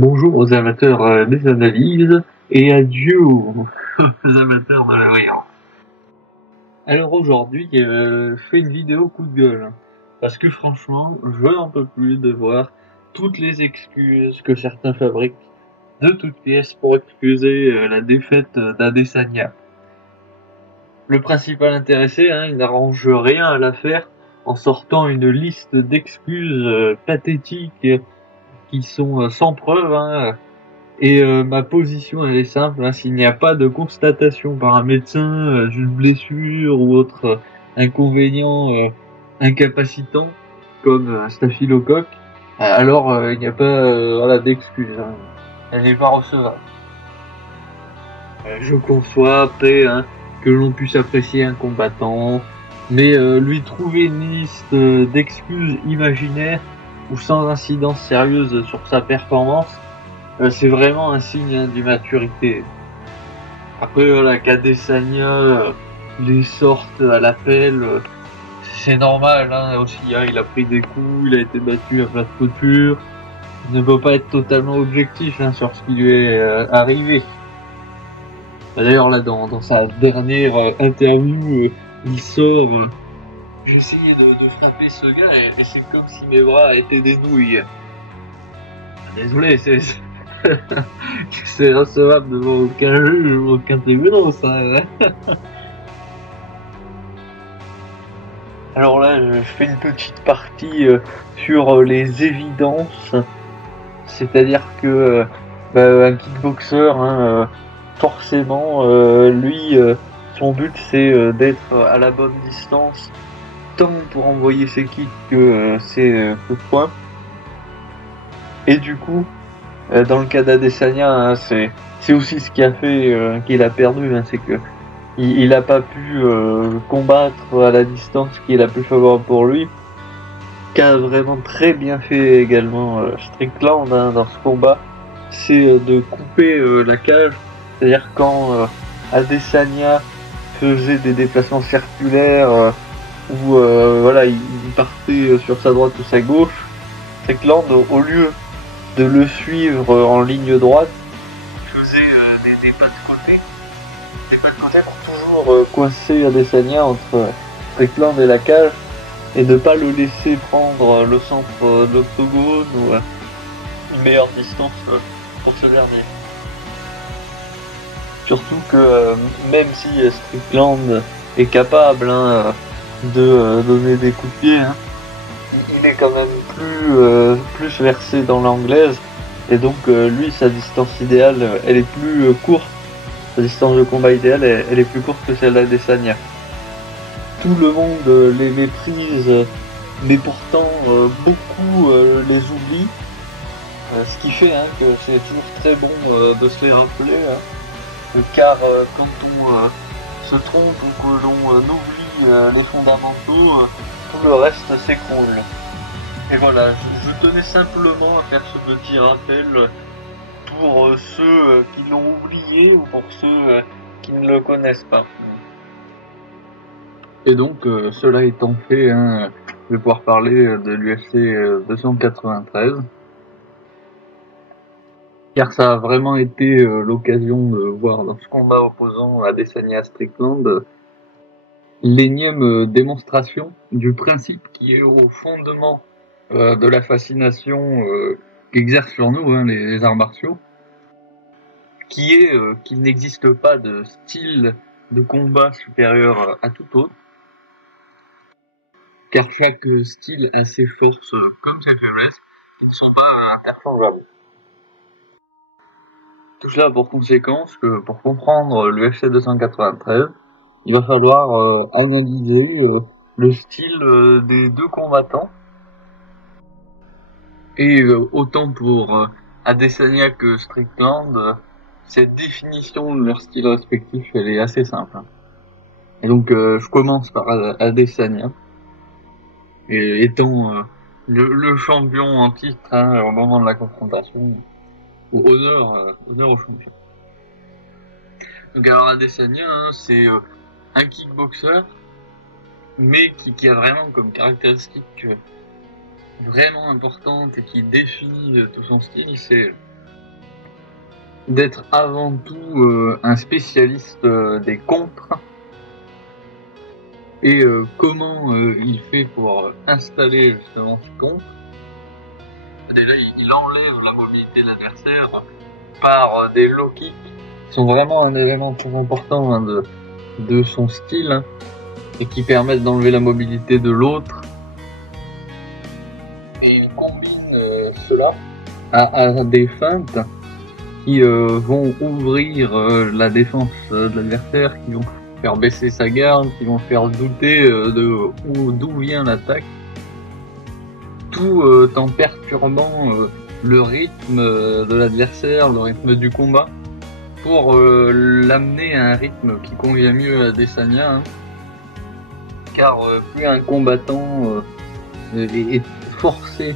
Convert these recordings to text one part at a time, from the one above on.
Bonjour aux amateurs des analyses et adieu aux amateurs de la rire. Alors aujourd'hui, je fais une vidéo coup de gueule. Parce que franchement, je n'en peux plus de voir toutes les excuses que certains fabriquent de toutes pièces pour excuser la défaite d'Adesanya. Le principal intéressé, il n'arrange rien à l'affaire en sortant une liste d'excuses pathétiques qui sont sans preuve. Et ma position elle est simple, s'il n'y a pas de constatation par un médecin d'une blessure ou autre inconvénient incapacitant comme staphylocoque, alors il n'y a pas d'excuse. Elle n'est pas recevable. Je conçois après que l'on puisse apprécier un combattant, mais lui trouver une liste d'excuses imaginaires ou sans incidence sérieuse sur sa performance, c'est vraiment un signe d'immaturité. Après, qu'Adesanya les sorte à l'appel, c'est normal aussi. Il a pris des coups, il a été battu à plat de couture. Il ne peut pas être totalement objectif sur ce qui lui est arrivé. D'ailleurs, là, dans sa dernière interview, il sort j'ai essayé de frapper ce gars et c'est comme si mes bras étaient des nouilles. Désolé, c'est recevable devant aucun juge ou aucun tribunal, ça. Alors là, je fais une petite partie sur les évidences. C'est-à-dire que un kickboxer, forcément, lui, son but c'est d'être à la bonne distance, tant pour envoyer ses kicks que ses coups de poing. Et du coup, dans le cas d'Adesanya, c'est aussi ce qui a fait qu'il a perdu, c'est que il a pas pu combattre à la distance qui est la plus favorable pour lui. Qu'a vraiment très bien fait également Strickland dans ce combat, c'est de couper la cage. C'est-à-dire quand Adesanya faisait des déplacements circulaires où il partait sur sa droite ou sa gauche, Strickland, au lieu de le suivre en ligne droite, faisait des pas de côté. Des pas de côté pour toujours coincer Adesanya entre Strickland et la cage et ne pas le laisser prendre le centre de l'octogone ou une meilleure distance pour ce dernier. Surtout que même si Strickland est capable de donner des coups de pied, il est quand même plus versé dans l'anglaise et donc lui sa distance idéale elle est plus courte, sa distance de combat idéale elle est plus courte que celle d'Adesanya. Tout le monde les méprise mais pourtant beaucoup les oublie, ce qui fait que c'est toujours très bon de se les rappeler, car quand on se trompe ou que l'on oublie les fondamentaux, tout le reste s'écroule. Et voilà, je tenais simplement à faire ce petit rappel pour ceux qui l'ont oublié ou pour ceux qui ne le connaissent pas. Et donc, cela étant fait, je vais pouvoir parler de l'UFC 293. Car ça a vraiment été l'occasion de voir dans ce combat opposant Adesanya Strickland l'énième démonstration du principe qui est au fondement de la fascination qu'exercent sur nous les arts martiaux, qui est qu'il n'existe pas de style de combat supérieur à tout autre, car chaque style a ses forces comme ses faiblesses qui ne sont pas interchangeables. Tout cela a pour conséquence que pour comprendre l'UFC 293, il va falloir analyser le style des deux combattants. Et autant pour Adesanya que Strickland, cette définition de leur style respectif, elle est assez simple. Et donc je commence par Adesanya, et étant le champion en titre au moment de la confrontation, ou honneur au champion. Donc alors Adesanya, c'est un kickboxer, mais qui a vraiment comme caractéristique vraiment importante et qui définit tout son style, c'est d'être avant tout un spécialiste des contres. Et comment il fait pour installer justement ce contre. Déjà, il enlève la mobilité de l'adversaire par des low kicks qui sont vraiment un élément très important de son style, hein, et qui permettent d'enlever la mobilité de l'autre. Et il combine cela à des feintes qui vont ouvrir la défense de l'adversaire, qui vont faire baisser sa garde, qui vont faire douter d'où vient l'attaque, tout en perturbant le rythme de l'adversaire, le rythme du combat, pour l'amener à un rythme qui convient mieux à Adesanya, hein. Car plus un combattant est forcé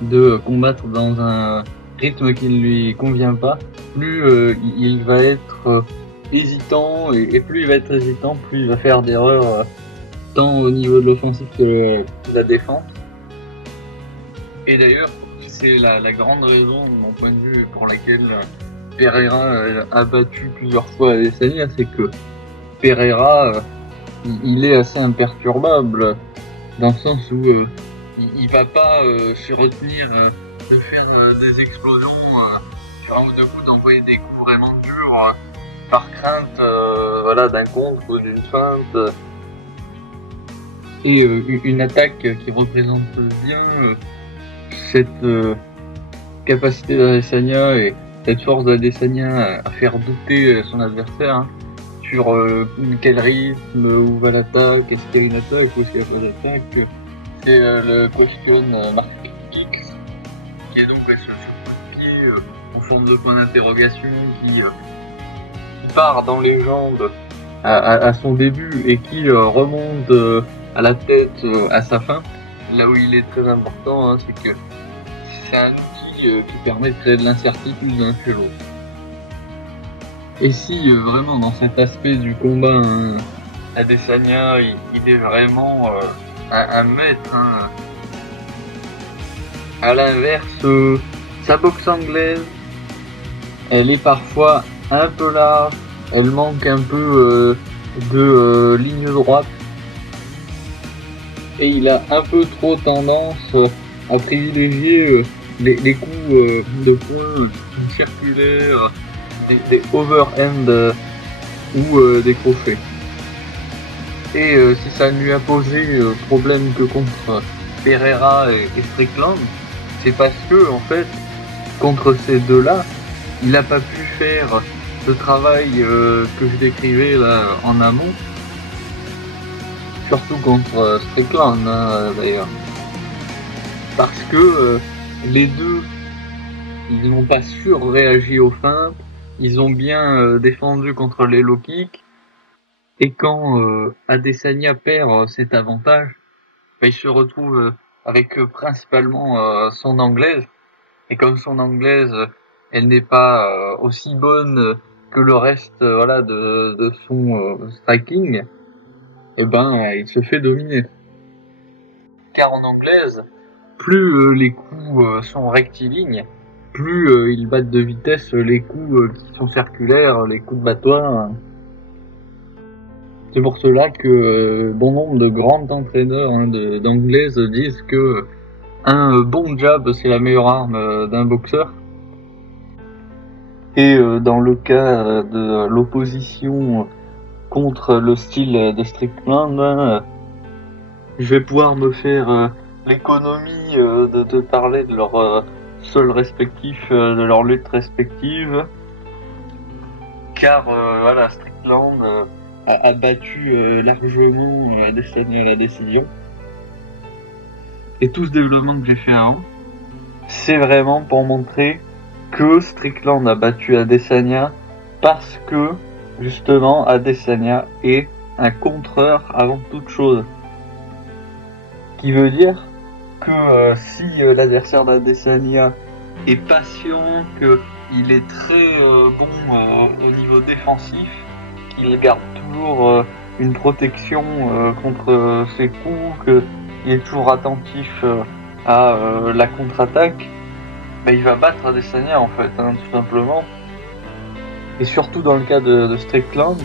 de combattre dans un rythme qui ne lui convient pas, plus il va être hésitant, et plus il va être hésitant, plus il va faire d'erreurs tant au niveau de l'offensive que de la défense. Et d'ailleurs, c'est la grande raison, de mon point de vue, pour laquelle Pereira a battu plusieurs fois Adesanya, c'est que Pereira, il est assez imperturbable, dans le sens où il va pas se retenir de faire des explosions sur un ou deux coups, d'envoyer des coups vraiment durs par crainte d'un contre ou d'une feinte. Et une attaque qui représente bien cette capacité d'Adesanya et cette force d'Adesanya à faire douter son adversaire, hein, sur quel rythme, où va l'attaque, est-ce qu'il y a une attaque ou est-ce qu'il n'y a pas d'attaque. C'est le question mark X, qui est donc ce coup de pied en forme de point d'interrogation qui part dans les jambes à son début et qui remonte à la tête à sa fin. Là où il est très important, hein, c'est que c'est un outil qui permet de créer de l'incertitude d'un chez l'autre. Et si vraiment dans cet aspect du combat, hein, Adesanya il est vraiment un maître, hein. À l'inverse, sa boxe anglaise, elle est parfois un peu large, elle manque un peu de ligne droite, et il a un peu trop tendance à privilégier les coups de poing circulaires, des overhand ou des crochets. Et si ça ne lui a posé problème que contre Pereira et Strickland, c'est parce que en fait, contre ces deux-là, il n'a pas pu faire ce travail que je décrivais là en amont, surtout contre Strickland, hein, d'ailleurs, parce que les deux, ils n'ont pas surréagi aux feintes, ils ont bien défendu contre les low kicks, et quand Adesanya perd cet avantage, il se retrouve avec principalement son anglaise, et comme son anglaise, elle n'est pas aussi bonne que le reste de son striking, et il se fait dominer. Car en anglaise, plus les coups sont rectilignes, plus ils battent de vitesse les coups qui sont circulaires, les coups de battoir. C'est pour cela que bon nombre de grands entraîneurs d'anglaise disent que un bon jab c'est la meilleure arme d'un boxeur. Et dans le cas de l'opposition contre le style de Strickland, je vais pouvoir me faire l'économie de te parler de leur sol respectif, de leur lutte respective, car Strickland a battu largement Adesanya à la décision. Et tout ce développement que j'ai fait avant, c'est vraiment pour montrer que Strickland a battu Adesanya parce que justement Adesanya est un contreur avant toute chose. Qui veut dire que si l'adversaire d'Adesanya est patient, qu'il est très bon au niveau défensif, qu'il garde toujours une protection contre ses coups, qu'il est toujours attentif à la contre-attaque, il va battre Adesanya en fait, tout simplement. et surtout dans le cas de Strickland,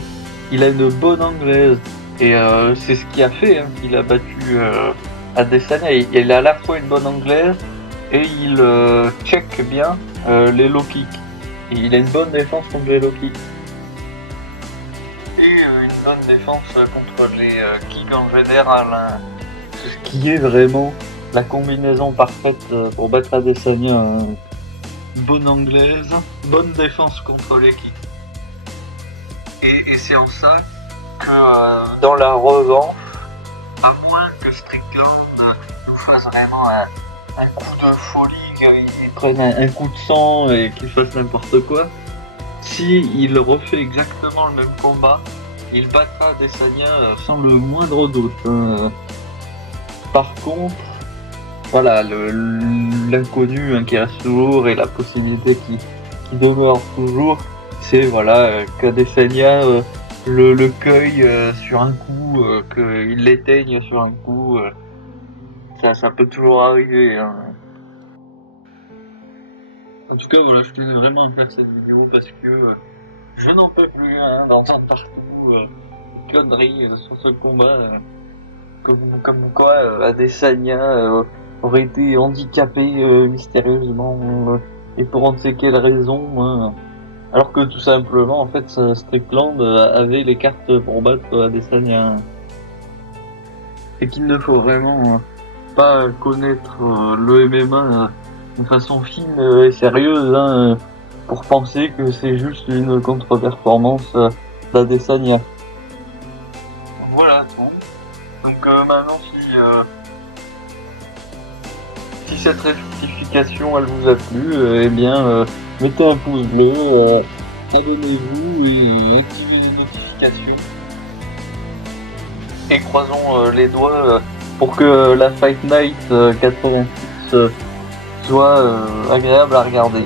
il a une bonne anglaise. Et c'est ce qui a fait qu'il a battu Adesanya. Il a à la fois une bonne anglaise et il check bien les low kicks. Et il a une bonne défense contre les low kicks. Et une bonne défense contre les kicks en général. Hein. Ce qui est vraiment la combinaison parfaite pour battre Adesanya. Hein. Bonne anglaise, bonne défense contre les kicks. Et c'est en ça que dans la revanche, à moins que Strickland nous fasse vraiment un coup de folie, qu'il prenne un coup de sang et qu'il fasse n'importe quoi, si il refait exactement le même combat, il battra Adesanya sans le moindre doute. Par contre, voilà, l'inconnu qui reste toujours et la possibilité qui demeure toujours, c'est voilà qu'Adesanya le cueille sur un coup, qu'il l'éteigne sur un coup, ça peut toujours arriver. Hein. En tout cas, voilà, je tenais vraiment à faire cette vidéo parce que je n'en peux plus d'entendre partout conneries sur ce combat, comme quoi Adesanya aurait été handicapé mystérieusement et pour on ne sait quelle raison. Hein. Alors que tout simplement, en fait, Strickland avait les cartes pour battre Adesanya. Et qu'il ne faut vraiment pas connaître le MMA de façon fine et sérieuse pour penser que c'est juste une contre-performance d'Adesanya. Voilà. Donc maintenant, si cette rectification elle vous a plu, eh bien mettez un pouce bleu, abonnez-vous et activez les notifications. Et croisons les doigts pour que la Fight Night 86 soit agréable à regarder.